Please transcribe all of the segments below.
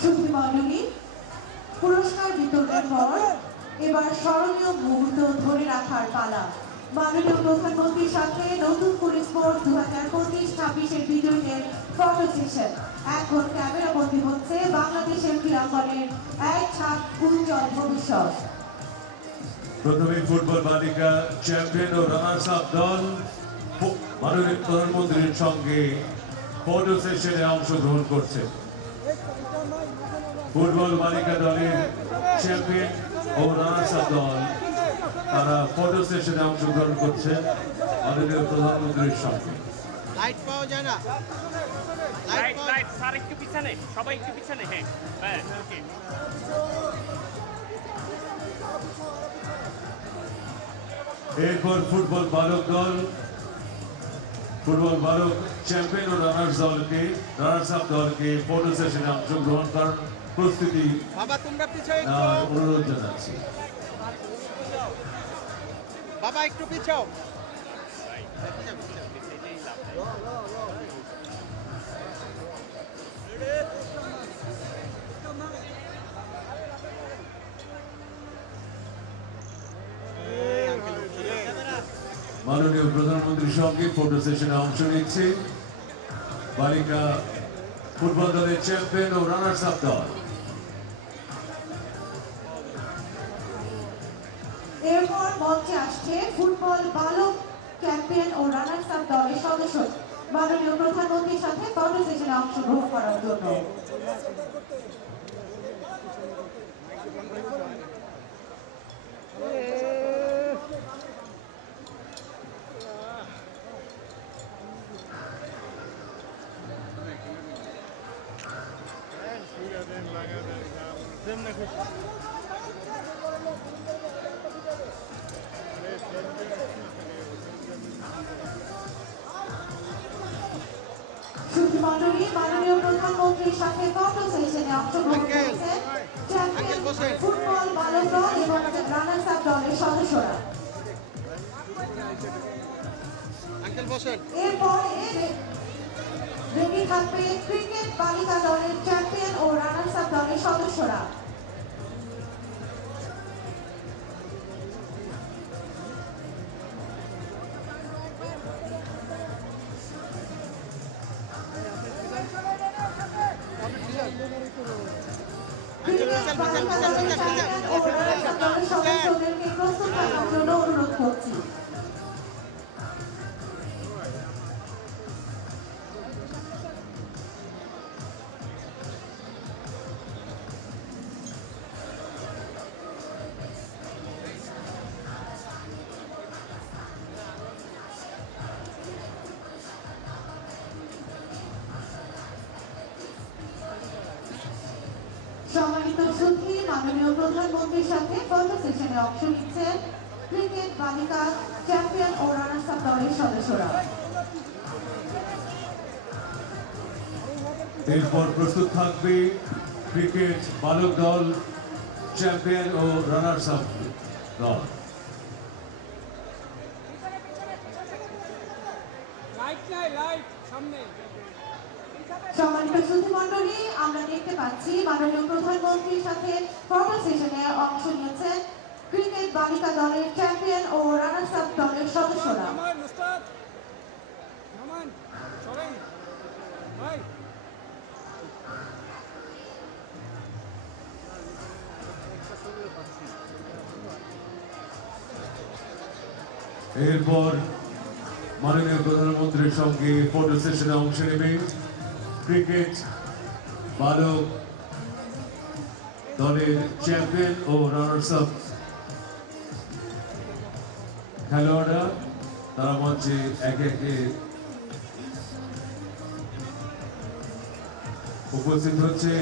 সুধীমণ্ডলী পুরস্কার বিতরণের পর এবার স্মরণীয় মুহূর্ত ধরে রাখার পালা। মাননীয় প্রধানমন্ত্রীর সাথে নতুন পুলিশ স্পোর্টস 2025-26-এর বিজয়ীদের ফটো সেশন। এখন ক্যামেরা বন্দী হচ্ছে বাংলাদেশের ক্রীড়াঙ্গনের এক ছাপ উজ্জ্বল ভবিষ্যৎ। প্রথমে ফুটবল বালিকা চ্যাম্পিয়ন ও রানার্স আপ দল মাননীয় প্রধানমন্ত্রীর সঙ্গে ফটো সেশনে অংশগ্রহণ করছে। ফুটবল বালিকা দলের চ্যাম্পিয়ন ও রানার্স আপ দল তারা ফটো সেশনে অংশগ্রহণ করছে মাননীয় প্রধানমন্ত্রীর সঙ্গে। লাইট পাওয়া যায় না, লাইট লাইট স্যার একটু পিছনে, সবাই একটু পিছনে। হ্যাঁ ওকে। এরপর ফুটবল বালক দল ফুটবল বালক চ্যাম্পিয়ন ও রানার্স আপ দলকে ফটো সেশনে অংশগ্রহণ করার প্রস্তুতি বাবা তোমরা পিছাও অনুরোধ জানাচ্ছি। বাবা একটু পিছাও। মাননীয় প্রধানমন্ত্রীর সঙ্গে ফটো সেশনে অংশ নিচ্ছে বালিকা ফুটবল দলের চ্যাম্পিয়ন ও রানার্স আপ দল। এরপর মঞ্চে আসছে ফুটবল বালক চ্যাম্পিয়ন ও রানার্স আপ দলের সদস্য মাননীয় প্রধানমন্ত্রীর সাথে ফটো সেশনে অংশগ্রহণ করার জন্য। সুধীমণ্ডলী মাননীয় প্রধানমন্ত্রীর সাথে ফটো সেশনে অংশগ্রহণ করেছেন চ্যাম্পিয়ন ফুটবল বালক দল এবং রানার্স আপ দলের সদস্যরা। এরপরে রেডি থাকবে ক্রিকেট বালিকা দলের চ্যাম্পিয়ন ও রানার্স আপ দলের সদস্যরা। সদস্যদেরকে প্রস্তুত থাকার জন্য অনুরোধ করছি। সম্মানিত সুধী মাননীয় প্রধানমন্ত্রীর সাথে ফটো সেশনে অংশ নিচ্ছেন ক্রিকেট বালিকা চ্যাম্পিয়ন ও রানার্স আপ দলের সদস্যরা। এরপর প্রস্তুত থাকবে ক্রিকেট বালক দল চ্যাম্পিয়ন ও রানার্স আপ দল। সম্মানিত সুধীমণ্ডলী আমরা দেখতে পাচ্ছি মাননীয় প্রধানমন্ত্রীর সাথে ফটো সেশনে অংশ নিয়েছেন ক্রিকেট বালিকা দলের চ্যাম্পিয়ন ও রানার্স আপ দলের সদস্যরা। এরপর মাননীয় প্রধানমন্ত্রীর সঙ্গে ফটো সেশনে অংশ নেবে ক্রিকেট বালক দলের চ্যাম্পিয়ন ও রানার্স আপ খেলোয়াড়রা। তারা মঞ্চে একে একে উপস্থিত হচ্ছে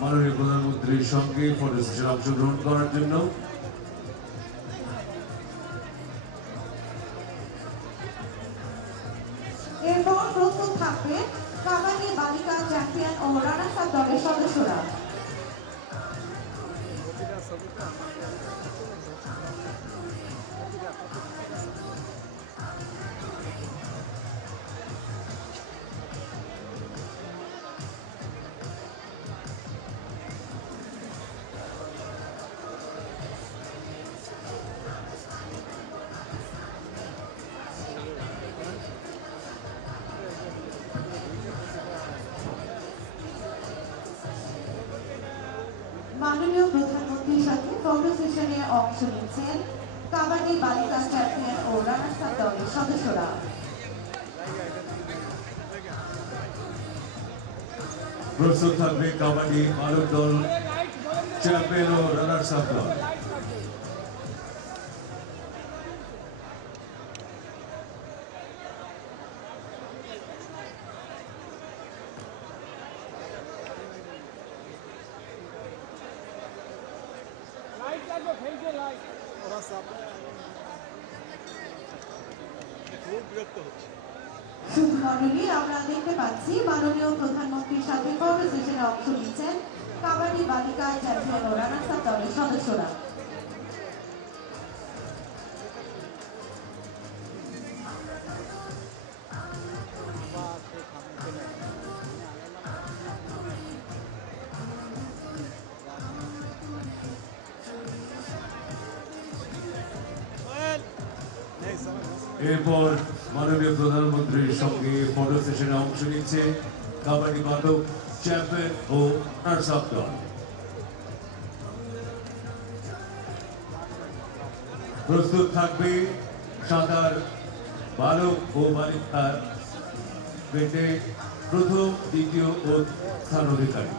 মাননীয় প্রধানমন্ত্রীর সঙ্গে ফটো সেশনে অংশগ্রহণ করার জন্য। এরপর প্রস্তুত থাকবে কাবাডি বালিকা চ্যাম্পিয়ন ও রানার্স আপ দলের সদস্যরা। মাননীয় প্রধানমন্ত্রীর সাথে ফটো সেশনে অংশ নিচ্ছেন কাবাডি বালিকা চ্যাম্পিয়ন ও রানার্স আপ দলের সদস্যরা। প্রস্তুত থাকবে কাবাডি বালক দল, চ্যাম্পিয়ন ও রানার্স আপ দল। খুব বিরক্ত হচ্ছে। শুভমণ্ডলী, আমরা দেখতে পাচ্ছি মাননীয় প্রধানমন্ত্রীর সাথে ফটো সেশনে অংশ নিচ্ছেন কাবাডি বালিকা চ্যাম্পিয়ন ও রানার্স আপ দলের সদস্যরা। এরপর মাননীয় প্রধানমন্ত্রীর সঙ্গে ফটো সেশনে অংশ নিচ্ছে কাবাডি বালক, চ্যাম্পিয়ন ও রানার্স আপ দল। প্রস্তুত থাকবে সাঁতার বালক ও বালিকার পেটে প্রথম, দ্বিতীয় ও স্থান অধিকারী।